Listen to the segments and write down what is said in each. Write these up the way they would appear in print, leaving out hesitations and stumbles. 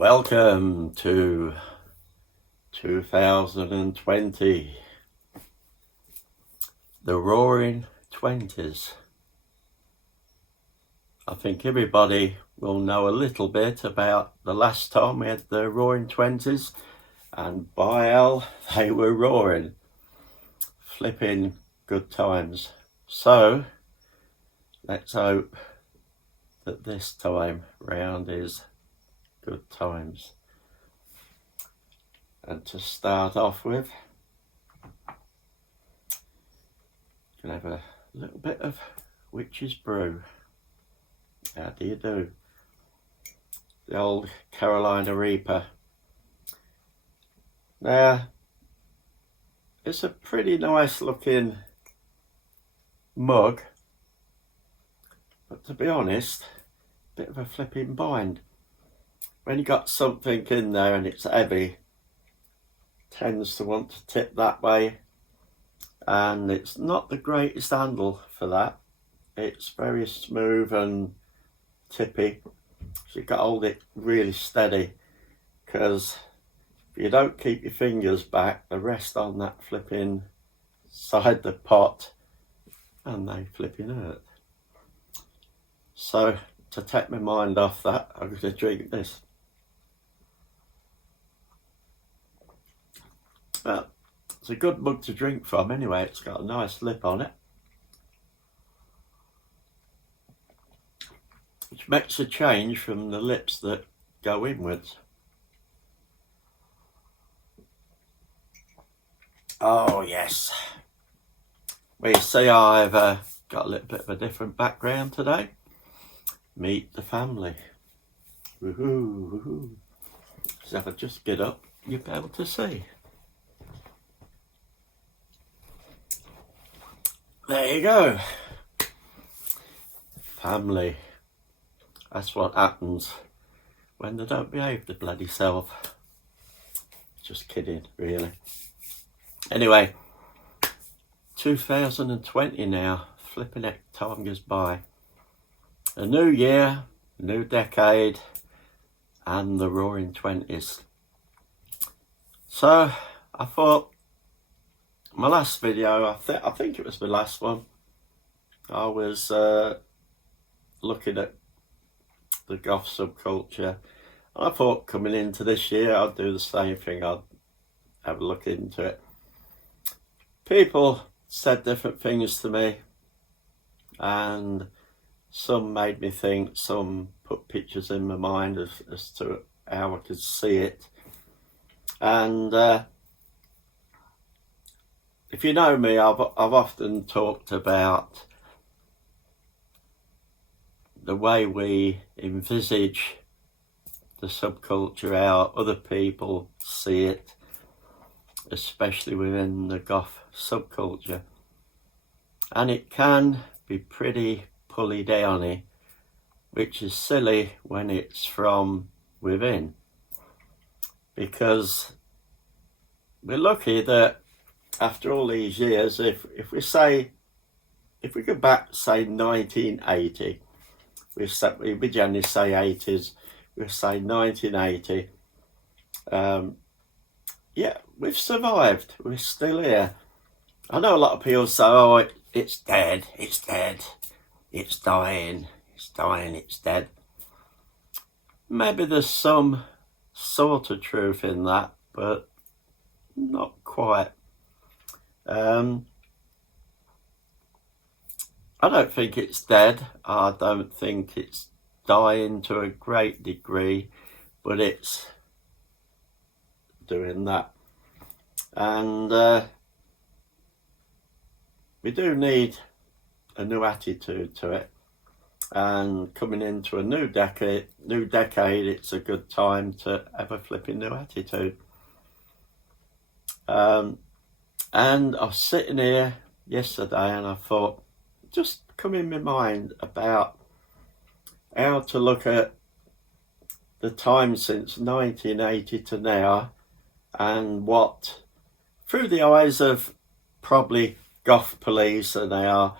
Welcome to 2020, the Roaring 20's. I think everybody will know a little bit about the last time we had the Roaring 20's, and by hell, they were roaring. Flipping good times. So, let's hope that this time round is good times. And to start off with, you can have a little bit of witch's brew. How do you do? The old Carolina Reaper. Now, it's a pretty nice looking mug, but to be honest, a bit of a flipping bind. When you got something in there and it's heavy, tends to want to tip that way, and it's not the greatest handle for that. It's very smooth and tippy, so you've got to hold it really steady, because if you don't keep your fingers back, they rest on that flipping side of the pot and they flipping hurt. So to take my mind off that, I'm going to drink this. It's a good mug to drink from anyway. It's got a nice lip on it, which makes a change from the lips that go inwards. Oh yes. Well, you see, I've got a little bit of a different background today. Meet the family. Woohoo, woohoo. So if I just get up, you'll be able to see. There you go. Family. That's what happens when they don't behave their bloody self. Just kidding, really. Anyway, 2020 now. Flipping heck, time goes by. A new year, new decade, and the Roaring 20's. So I thought, my last video, I think it was my last one, I was looking at the goth subculture. I thought coming into this year I'd do the same thing. I'd have a look into it. People said different things to me, and some made me think, some put pictures in my mind as to how I could see it. And if you know me, I've often talked about the way we envisage the subculture, how other people see it, especially within the goth subculture. And it can be pretty pully downy, which is silly when it's from within, because we're lucky that after all these years, if we go back, say 1980, we generally say 80's, we say 1980, yeah, we've survived, we're still here. I know a lot of people say, oh, it's dead, it's dead, it's dying, it's dying, it's dead. Maybe there's some sort of truth in that, but not quite. I don't think it's dead. I don't think it's dying to a great degree, but it's doing that. And we do need a new attitude to it. And coming into a new decade, it's a good time to have a flipping new attitude. And I was sitting here yesterday and I thought, just come in my mind about how to look at the time since 1980 to now, and what, through the eyes of probably goth police and our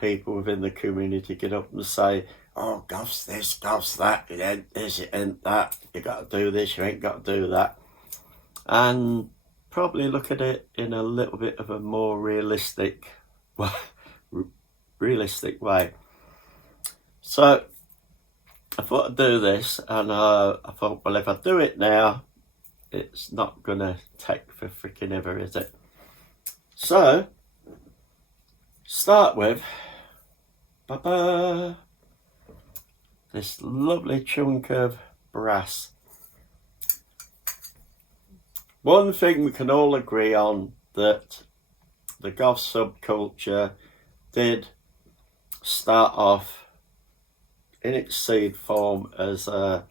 people within the community, get up and say, oh, goth's this, goth's that, it ain't this, it ain't that, you got to do this, you ain't got to do that. And probably look at it in a little bit of a more realistic way. So I thought I'd do this, and I thought, well, if I do it now, it's not gonna take for freaking ever, is it? So start with this lovely chunk of brass. One thing we can all agree on, that the goth subculture did start off in its seed form as a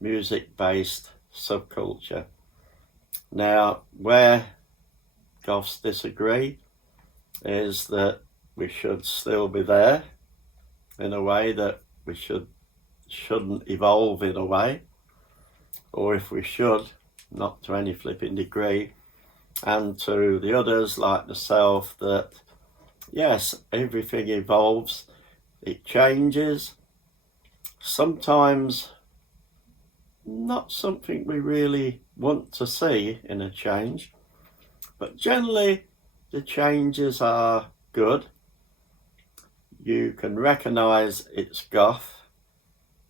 music-based subculture. Now, where goths disagree is that we should still be there in a way, that we shouldn't evolve in a way, or if we should, not to any flipping degree. And to the others like myself, that yes, everything evolves, it changes, sometimes not something we really want to see in a change, but generally the changes are good. You can recognise it's goth.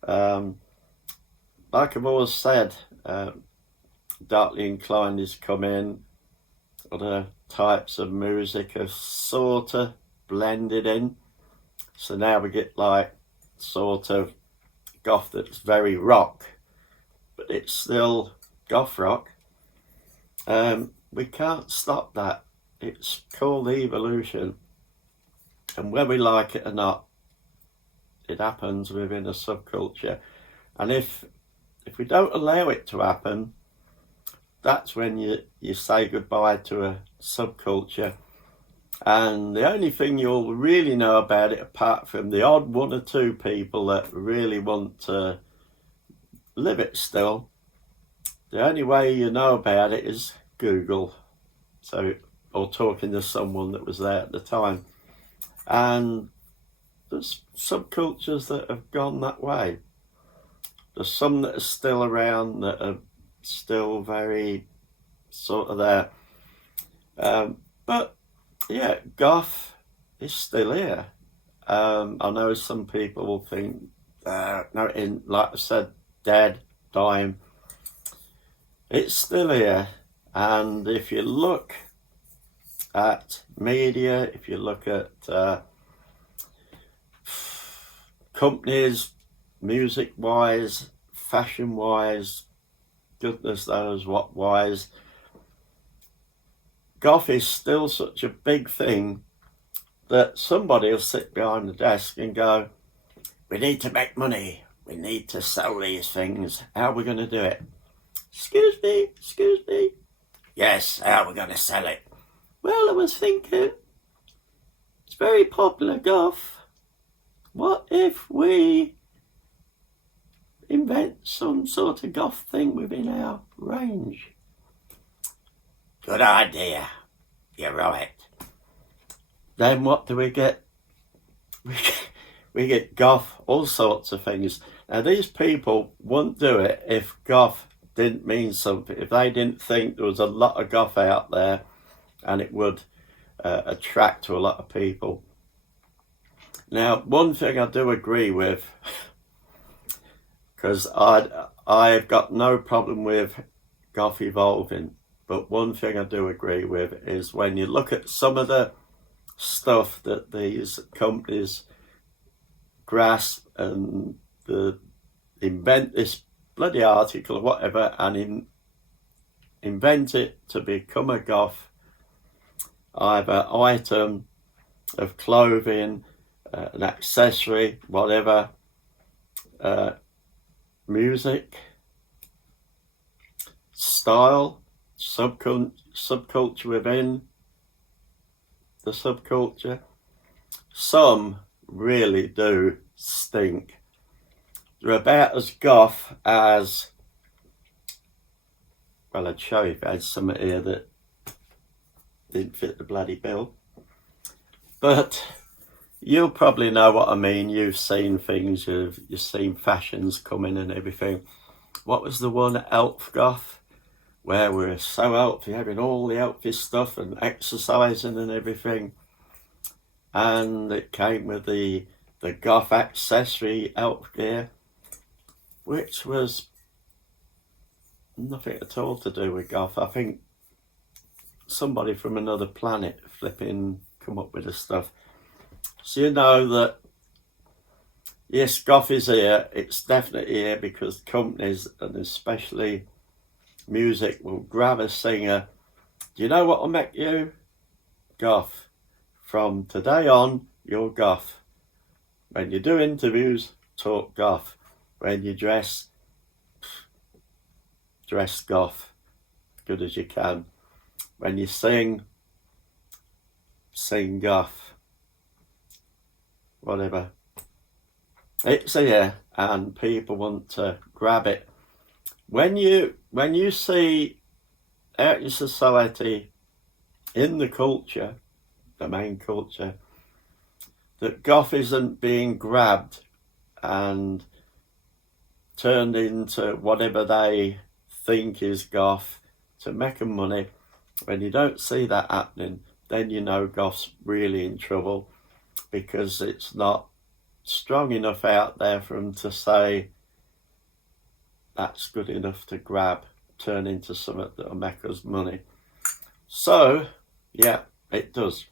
Like I've always said, Darkly Inclined is come in, other types of music have sort of blended in, so now we get like sort of goth that's very rock, but it's still goth rock. We can't stop that. It's called evolution, and whether we like it or not, it happens within a subculture. And if we don't allow it to happen, that's when you say goodbye to a subculture. And the only thing you'll really know about it, apart from the odd one or two people that really want to live it still, the only way you know about it is Google, or talking to someone that was there at the time. And there's subcultures that have gone that way. There's some that are still around, that are still very sort of there. But yeah, goth is still here. I know some people will think, no, like I said, dead, dying. It's still here. And if you look at media, if you look at companies, music-wise, fashion-wise, goodness knows what wise, goth is still such a big thing that somebody will sit behind the desk and go, we need to make money, we need to sell these things, how are we going to do it? Excuse me. Yes, how are we going to sell it? Well, I was thinking, it's very popular goth. What if we invent some sort of goth thing within our range? Good idea. You're right. Then what do we get? We get goth, all sorts of things. Now, these people wouldn't do it if goth didn't mean something, if they didn't think there was a lot of goth out there and it would attract to a lot of people. Now, one thing I do agree with, because I've got no problem with goth evolving, but one thing I do agree with is when you look at some of the stuff that these companies grasp and invent this bloody article or whatever, and invent it to become a goth, either item of clothing, an accessory, whatever, music, style, subculture within the subculture. Some really do stink. They're about as goth as, well, I'd show you if I had some here that didn't fit the bloody bill. But you'll probably know what I mean. You've seen things, you've seen fashions coming and everything. What was the one, Elf Goth, where we're so healthy, having all the healthy stuff and exercising and everything, and it came with the goth accessory elf gear, which was nothing at all to do with goth. I think somebody from another planet flipping come up with the stuff. So you know that, yes, goth is here. It's definitely here because companies, and especially music, will grab a singer. Do you know what will make you goth? From today on, you're goth. When you do interviews, talk goth. When you dress goth, good as you can. When you sing goth. Whatever. It's here and people want to grab it. When you see out in society, in the culture, the main culture, that goth isn't being grabbed and turned into whatever they think is goth to make them money, when you don't see that happening, then you know goth's really in trouble, because it's not strong enough out there for them to say that's good enough to grab, turn into something that'll make us money. So yeah, it does.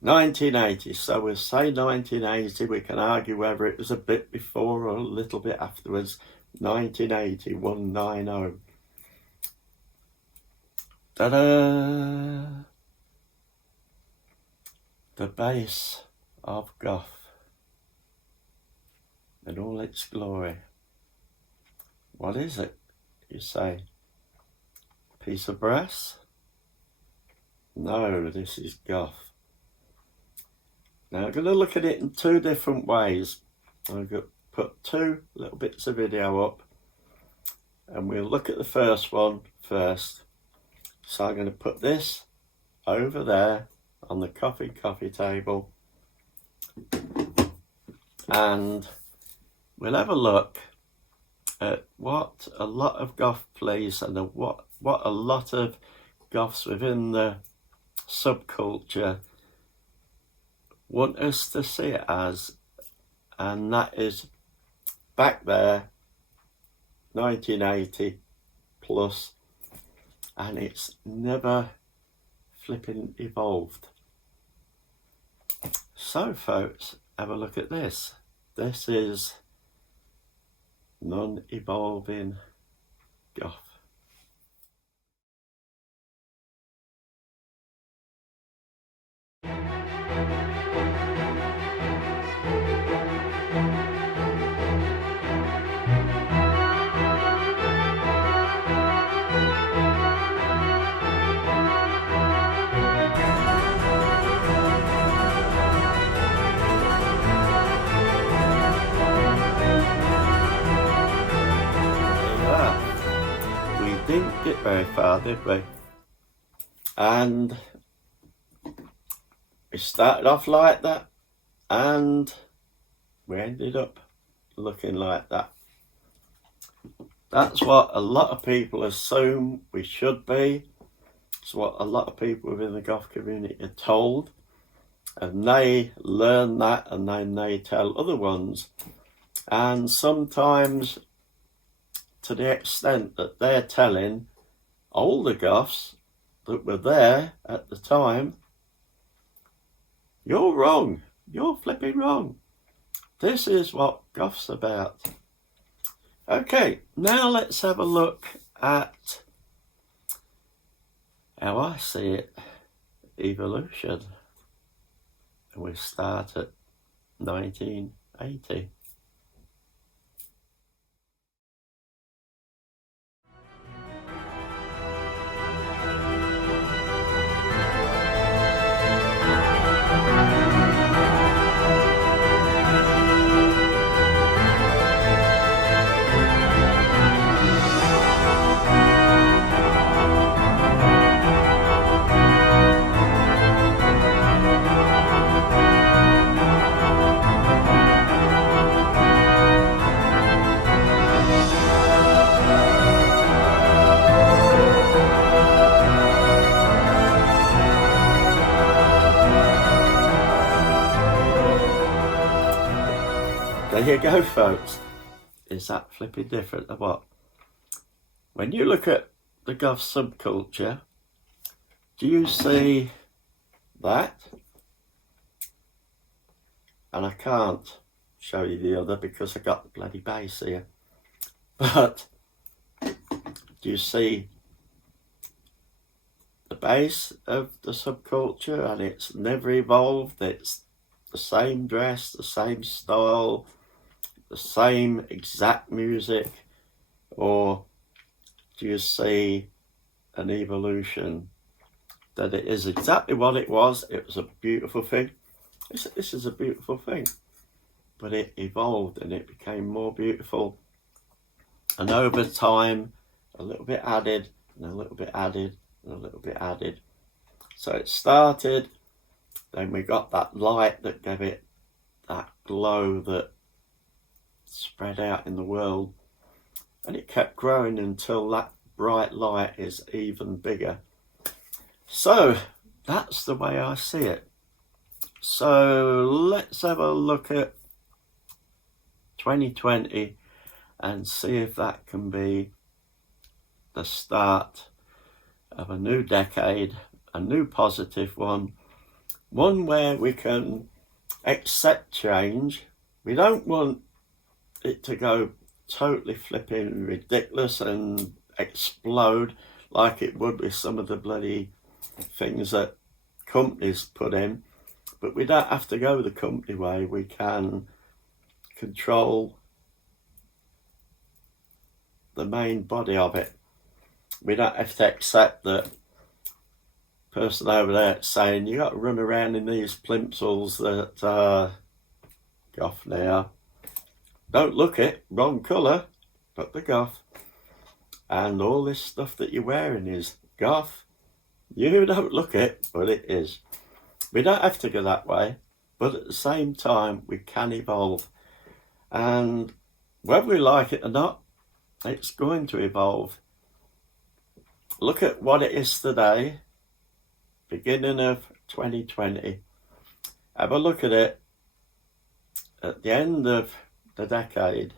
1980, so we'll say 1980, we can argue whether it was a bit before or a little bit afterwards. 1980, 190. Ta-da! The base of goth in all its glory. What is it, you say? Piece of brass? No, this is goth. Now I'm going to look at it in two different ways. I'm going to put two little bits of video up and we'll look at the first one first. So I'm going to put this over there on the coffee table and we'll have a look at what a lot of goth plays and what a lot of goths within the subculture want us to see it as, and that is back there, 1980 plus, and it's never flipping evolved. So folks, have a look at this. This is non-evolving goth. Didn't get very far, did we? And we started off like that and we ended up looking like that. That's what a lot of people assume we should be. It's what a lot of people within the goth community are told, and they learn that and then they tell other ones, and sometimes to the extent that they're telling older goths that were there at the time, you're wrong, you're flipping wrong. This is what goth's about. Okay, now let's have a look at how I see it, evolution. And we start at 1980. There you go, folks. Is that flipping different or what? When you look at the goth subculture, do you see that? And I can't show you the other because I got the bloody bass here. But do you see the base of the subculture? And it's never evolved. It's the same dress, the same style, the same exact music. Or do you see an evolution that it is exactly what it was? It was a beautiful thing. This is a beautiful thing, but it evolved and it became more beautiful, and over time a little bit added and a little bit added and a little bit added. So it started, then we got that light that gave it that glow that spread out in the world, and it kept growing until that bright light is even bigger. So that's the way I see it. So let's have a look at 2020 and see if that can be the start of a new decade, a new positive one where we can accept change. We don't want it to go totally flipping ridiculous and explode like it would with some of the bloody things that companies put in. But we don't have to go the company way. We can control the main body of it. We don't have to accept that person over there saying you got to run around in these plimsolls that are goth now. Don't look it, wrong colour, but the goth. And all this stuff that you're wearing is goth. You don't look it, but it is. We don't have to go that way, but at the same time, we can evolve. And whether we like it or not, it's going to evolve. Look at what it is today, beginning of 2020. Have a look at it at the end of the decade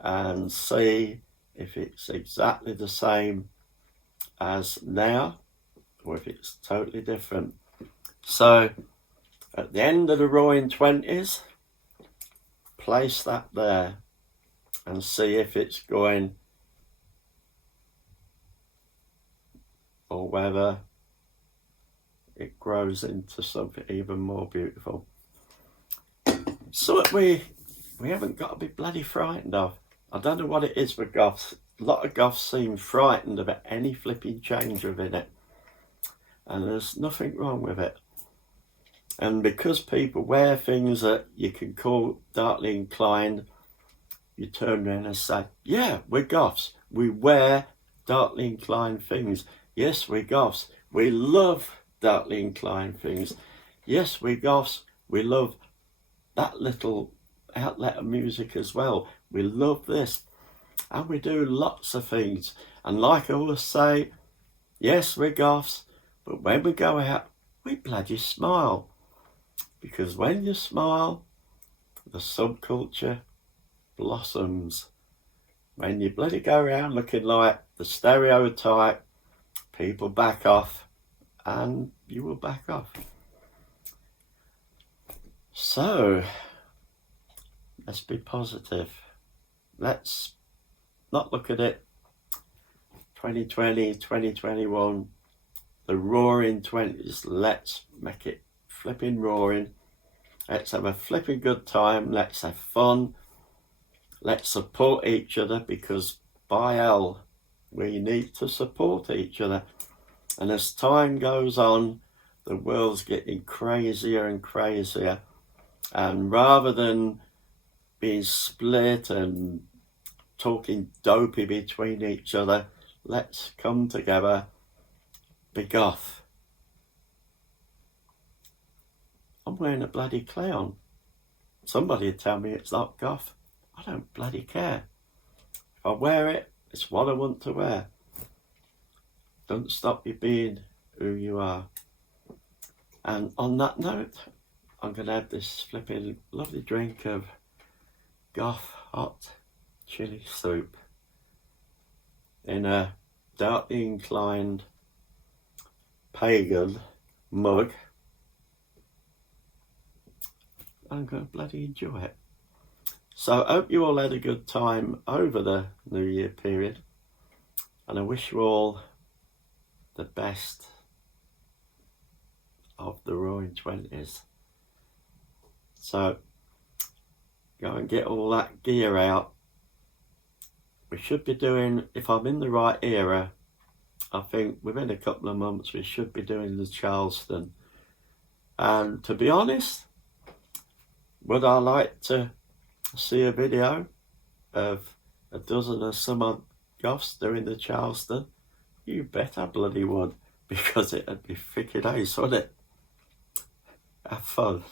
and see if it's exactly the same as now or if it's totally different. So at the end of the Roaring 20's, place that there and see if it's going or whether it grows into something even more beautiful. So we haven't got to be bloody frightened of. I don't know what it is with goths. A lot of goths seem frightened about any flipping change within it. And there's nothing wrong with it. And because people wear things that you can call darkly inclined, you turn around and say, yeah, we're goths. We wear darkly inclined things. Yes, we're goths. We love darkly inclined things. Yes, we're goths. We love that little outlet of music as well. We love this. And we do lots of things. And like I always say, yes, we're goths. But when we go out, we bloody smile. Because when you smile, the subculture blossoms. When you bloody go around looking like the stereotype, people back off, and you will back off. So, let's be positive. Let's not look at it 2020, 2021, the Roaring 20's. Let's make it flipping roaring. Let's have a flipping good time. Let's have fun. Let's support each other, because by hell, we need to support each other. And as time goes on, the world's getting crazier and crazier. And rather than being split and talking dopey between each other, let's come together, be goth. I'm wearing a bloody clown. Somebody tell me it's not goth. I don't bloody care. If I wear it, it's what I want to wear. Don't stop you being who you are. And on that note, I'm going to have this flipping lovely drink of Goth hot chili soup in a darkly inclined pagan mug. I'm going to bloody enjoy it. So I hope you all had a good time over the New Year period, and I wish you all the best of the Roaring 20's. So go and get all that gear out. We should be doing, if I'm in the right era, I think within a couple of months we should be doing the Charleston. And to be honest, would I like to see a video of a dozen or some odd goths doing the Charleston? You bet I bloody would, because it'd be freaking ace, wouldn't it? Have fun.